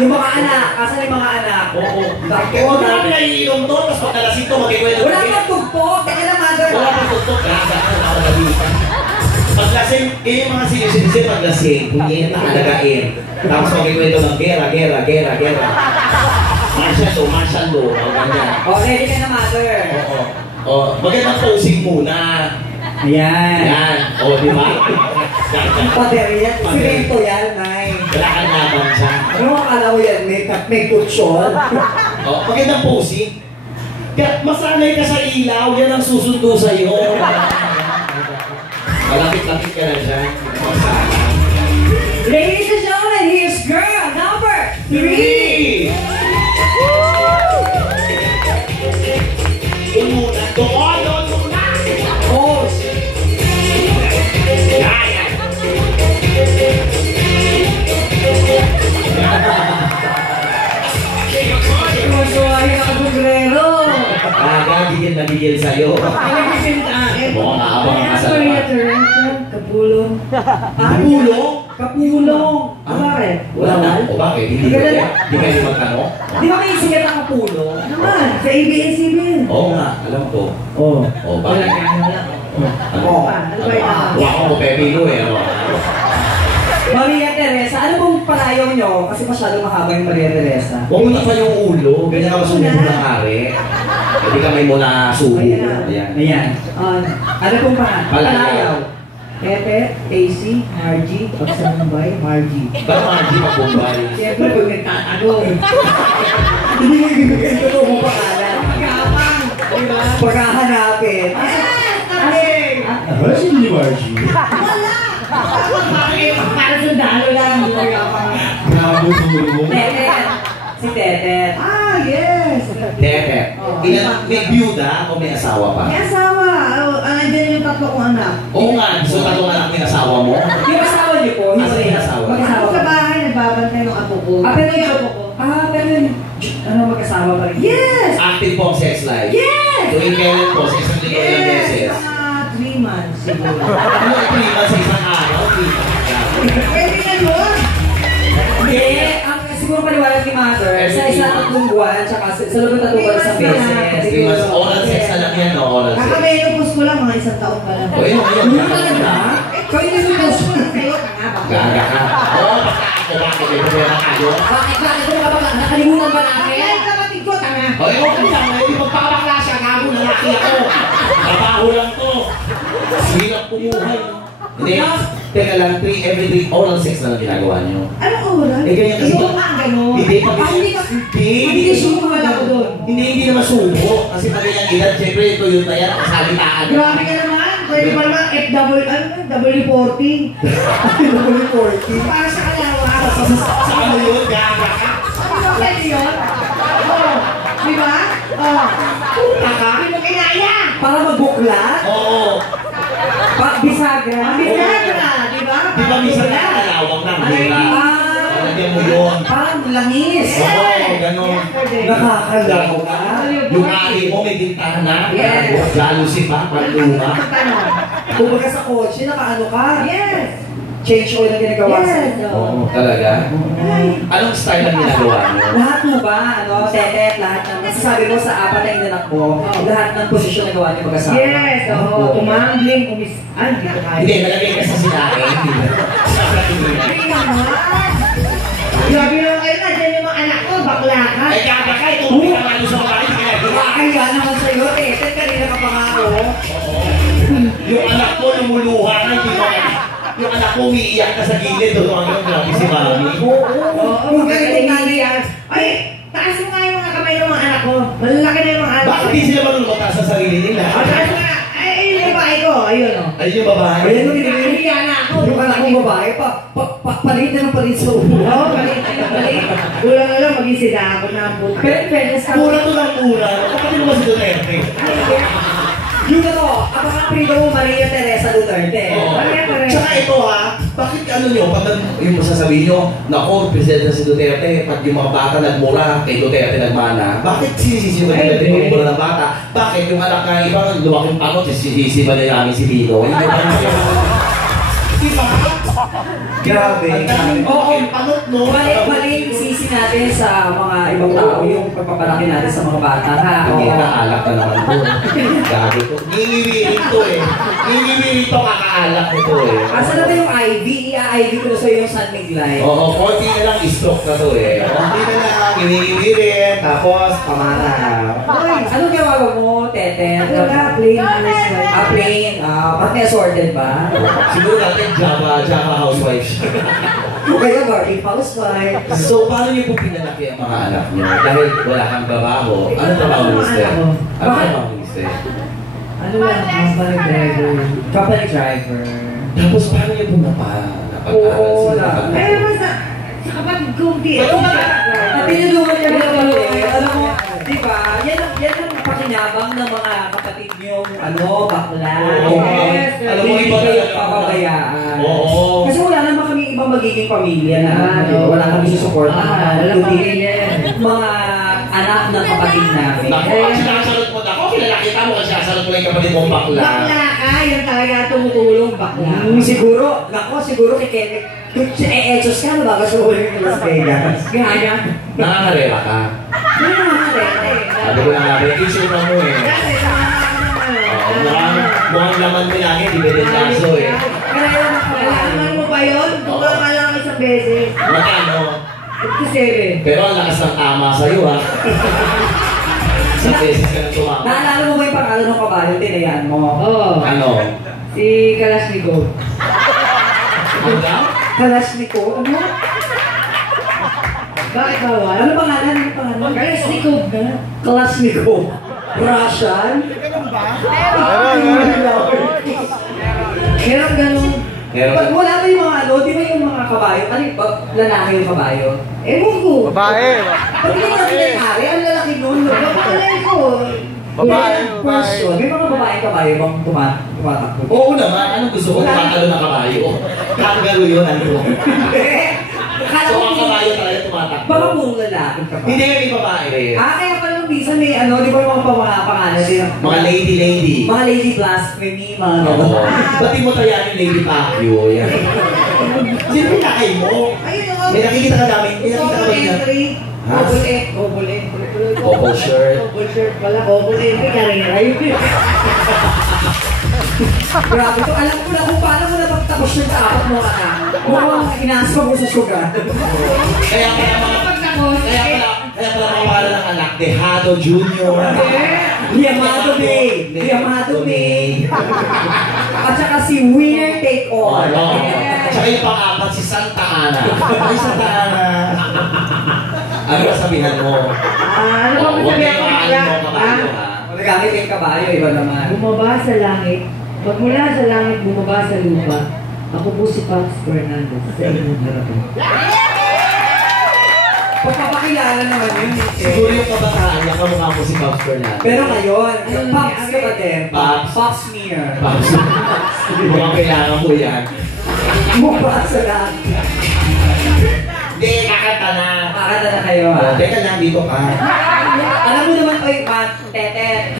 Yung mga anak, kasan yung mga anak? Oo. Huwag namin naiinom to, tapos pagkalasing to, magkikwento. Wala kang tugtog, kaya lang mother. Wala kang tugtog, kaya paglasing, yung mga sinisip paglasing, punyeta, alagain. Tapos magkikwento ng gera. Martial law, o ganyan. O, ready ka na mother. Oo. Magandang posing muna. Ayan. O, di ba? Pader yan, simento yan, Nay. Wala kang naman siya. Ano akala mo yan, may kutsyon? O, magandang posing. Masanay ka sa ilaw, yan ang susundo sa'yo. Malapit-lapit ka na siya. Ladies and gentlemen, here's girl number 3! Doon muna. Doon muna! Oh! Yan! Masuwahin ako bugrero! Nabigil sa'yo. Ano bisintain? Mukhang maabang ang kasal pa. Kapulong. Kapulong? Kapulong. Bakit? Wala na. O bakit? Hindi kayo magtanong? Di ba may sigat ang kapulong? Naman, sa ABS-CBN. Oo nga, alam ko. Oo. O bakit? Ano ba yan? Wala ko Pepino eh. Maria Teresa, ano bang palayaw nyo? Kasi masyadong mahaba yung Maria Teresa. Huwag mo na pa yung ulo. Ganyan ka masumuho ng hari. Hindi ka may muna suho. Ayan. Ano pong palayaw? Pepe, Casey, Margie, Pagsanambay, Margie. Ba't Margie Mabumbay? Siyempre, pag nagtatanong. Hindi mo ibigay ko ito kung pangalan. Pagkapang. Pagkahanapin. Ano si Margie? Wala! Bakit? Para sundalo lang. Nabuturo. Tetet. Si Tetet. Yes! Tetet. May byuda o may asawa pa? May asawa. Andiyan yung tatlo kong anak. Oo nga, gusto ka itong anak ng asawa mo? Yung asawa niyo po? Asa yung asawa? Mag-asawa Ako sa bahay, nagbabantay ng apo ko. Pero yung apo ko? Pero ano, mag-asawa pa rin? Yes! Active po ang sex life? Yes! Tuwing kailan po? Sa isang linggo ilang beses? Mga 3 months siguro. Ano 3 months sa isang araw? 3 months. Pwede na yun! Hindi. Siguro paliwanag ni Mother, sa isa 3 buwan, tsaka sa loob ng 3 buwan sa beses. 3 months. Oral sex na lang yan, no? Oral sex. Kakamenopause ko lang, mga 1 taon pa lang. O yun, Ano talaga? Kaya hindi mo Tapos ko na sa'yo, tanga ba? gaga ka. Oo, basta ako, bakit? May problema kayo? Bakit? Ano ka ba? Nakalimutan ba namin? Ay, kapatid ko, tanga! O yun, okay lang. Hindi magpapakla siya. Gago na laki ako. Trabaho lang to. Hirap kumuhay. Hindi. Teka lang, every 3 oral sex na lang ginagawa niyo. Anong oras? Eh, ganyan kasi. Ikaw nga, gano'n. Hindi, Hindi sumo wala ko doon. Hindi naman sumo. Kasi pag ganyan edad, syempre ito yun na yan, salitaan. Grabe ka naman. Pwede pa naman W40. W40. Para sa kalawa. Sa ano yun? Gaga ka? Ano pwede yun? Oo. Di ba? Oo. Puta ka? Hindi mo kinaya. Para magbuklat? Oo. Bisagra? Bisagra, di ba? Di ba minsan nakalawang ng hira? Lagyan mo yun. Parang langis. Oo, gano'n. Nakakalaw ka? Yung ari mo may bintana. Yes. Jalousie pa, panluma. Kumbaga sa kotse, nakaano ka? Yes. Change oil na ginagawa Yes. sa Oo, talaga? Anong style ang ginagawa niyo? Lahat mo ba? Tetet, lahat ng masasabi mo sa 4 na inanak mo, lahat ng posisyon na gawa niyo mag-asawa? Yes. Oo. Tumambling, hindi ko kaya. Hindi, nalagay ka sa sinakin. Hindi naman. Grabe naman kayo na. Diyan yung mga anak ko, bakla ka. Ay, kaka ka, ito mo naman sa mga ginagawa. Kaya naman sa'yo, Tetet, kanina ka pa nga ako. Yung anak ko lumuluha na, hindi ko yung anak ko umiiyak ka sa gilid, doon ang grabe si Mami. Oo, galing nga yan. Ay, taas mo nga yung mga kamay ng mga anak ko. Malalaki na yung mga anak ko. Bakit di sila marunong taas sa sarili nila? Taas mo nga. Ay, ayun yung babae ko. Ayun o. Ay, yung babae. Ayun yung Nahihiya na ako. yung anak kong babae, palit na ng palit sa ulo. Oo, palit. Kulang na lang, maging sila ako na ang puta. Pero fairness ka. Mura to ng mura. Kapatid mo ba si Duterte? Yung ano, apakapito mo Maria Teresa Duterte. Oo. Tsaka ito ha, bakit ano nyo, pag yung masasabihin nyo, nako, presidente si Duterte, pag yung mga bata nagmura, kay Duterte nagmana, bakit sinisisi mo Duterte kung mura ng bata? Bakit yung anak nga ibang lumaking panot, sinisisi ba nila namin si Bino? Hindi ba Diba? Grabe. Ang daming panot, no? Mali yung sisi natin sa mga ibang tao, yung pagpapalaki natin sa mga bata, ha? Hindi Oo. na alak na naman to. Gabi to. Ngingiwirin to eh. Ngingiwirin to, kakaalak nito eh. Asa na ba yung IV? Ia-IV ko na sa'yo yung San Miglay. Oo, konti na lang stroke na to eh. Konti na lang, ngingiwirin, tapos pamana. Ay, anong gawa mo, Tete? Wala, plain. Plain. Ba't may assorted ba? Siguro natin Java housewife. O kaya Barbie housewife. So, paano niyo po pinalaki ang mga anak niyo? Dahil wala kang trabaho. Ano trabaho ni Mister? Ano trabaho ni Mister? Ano lang, company driver. Company driver. Tapos paano niyo po napag-aral? Oo, Sino wala. napag-aral? Pero basta, sa kapatid kong Tinulungan niya na kami. Alam mo, di ba? Yan ang pakinabang ng mga kapatid niyong bakla. Oo. Yes. Alam mo, iba Hindi talaga. kayo papabayaan. Oo. Kasi wala naman kami ibang magiging pamilya na Oo. wala kami susuportahan. Wala Kundi pamilya. mga anak ng kapatid namin. Naku, pag sinasalot mo, naku, kilala kita mo kasi sinasalot mo yung kapatid mong bakla. Bakla ka, yun talaga tumutulong bakla. Siguro kay Kenneth. Etos ka, nabagas mo ulit ng Las Vegas. Gaya. Nakakarera ka. Sabi ko na nga, may issue na mo eh. Mukhang laman mo lang eh, di ba din kaso eh. Kailangan mo ba yun? Buka ka lang isang beses. Magkano? 57. Pero ang lakas ng tama sa'yo ha. Isang beses ka na tumama. Naalala mo ba yung pangalan ng kabayo? Tinayaan mo. Oo. Ano? Si Kalashnikov. Ano daw? Kalashnikov? Ano? Bakit bawal? Ano pangalan? Ano pangalan? Kalashnikov na. Kalashnikov. Russian? Meron ganun. Meron. Wala ba yung mga di ba yung mga kabayo? Ano yung lalaki yung kabayo? Ewan ko. Babae. Pag hindi natin nangyari, ang lalaki nun. Bakalay ko. Babae. Question. May mga babaeng kabayo bang tumatakbo? Oo naman, anong gusto ko? Tumatalo ng kabayo. Kakagalo yun, ano? Akala So ko ang kabayo talaga tumatakbo. baka puro lalaki kabayo. Hindi may babae rin. Kaya pala nung minsan may di ba yung mga pangalan din? Mga lady. Mga lady blasphemy, mga Oo. gano'n. Ba't di mo tayanin Lady Pacquiao? Yan. Sino yung lakay mo? Ayun ako. May nakikita ka namin. May nakikita ka ba niya? Ha? Double Couple shirt. Double shirt pala. Double entry. Karera yun. Grabe to. Alam ko na kung paano mo napagtapos yung tapat mo ka na. Mukhang inaaspa mo sa sugar. Kaya pala mga pangalan ng anak, Tejado Jr. Liamado Bay. Liamado Bay. At saka si Winner Take All. Tsaka yung pang-apat, si Santa Ana. Ay, Santa Ana. Ano ba sabihan mo? Ano ba Huwag masabi yung ako maalim mo kabayo, ha? Nagamit yung kabayo, iba naman. Bumaba sa langit. Pagmula sa langit, bumaba sa lupa. Ako po si Pax Fernandez sa inyong harapan. Pagpapakilala naman yun. Siguro yung kabataan niya, kamukha mo si Pops Fernandez. Pero ngayon, Pops ka ba din? Pops. Pops Smear. Pops. Mukhang kailangan ko yan. Mukha sa lahat. Hindi, kakanta na. Kakanta na kayo ha. Teka lang, dito ka. Alam mo naman, oy, Pat, Tete,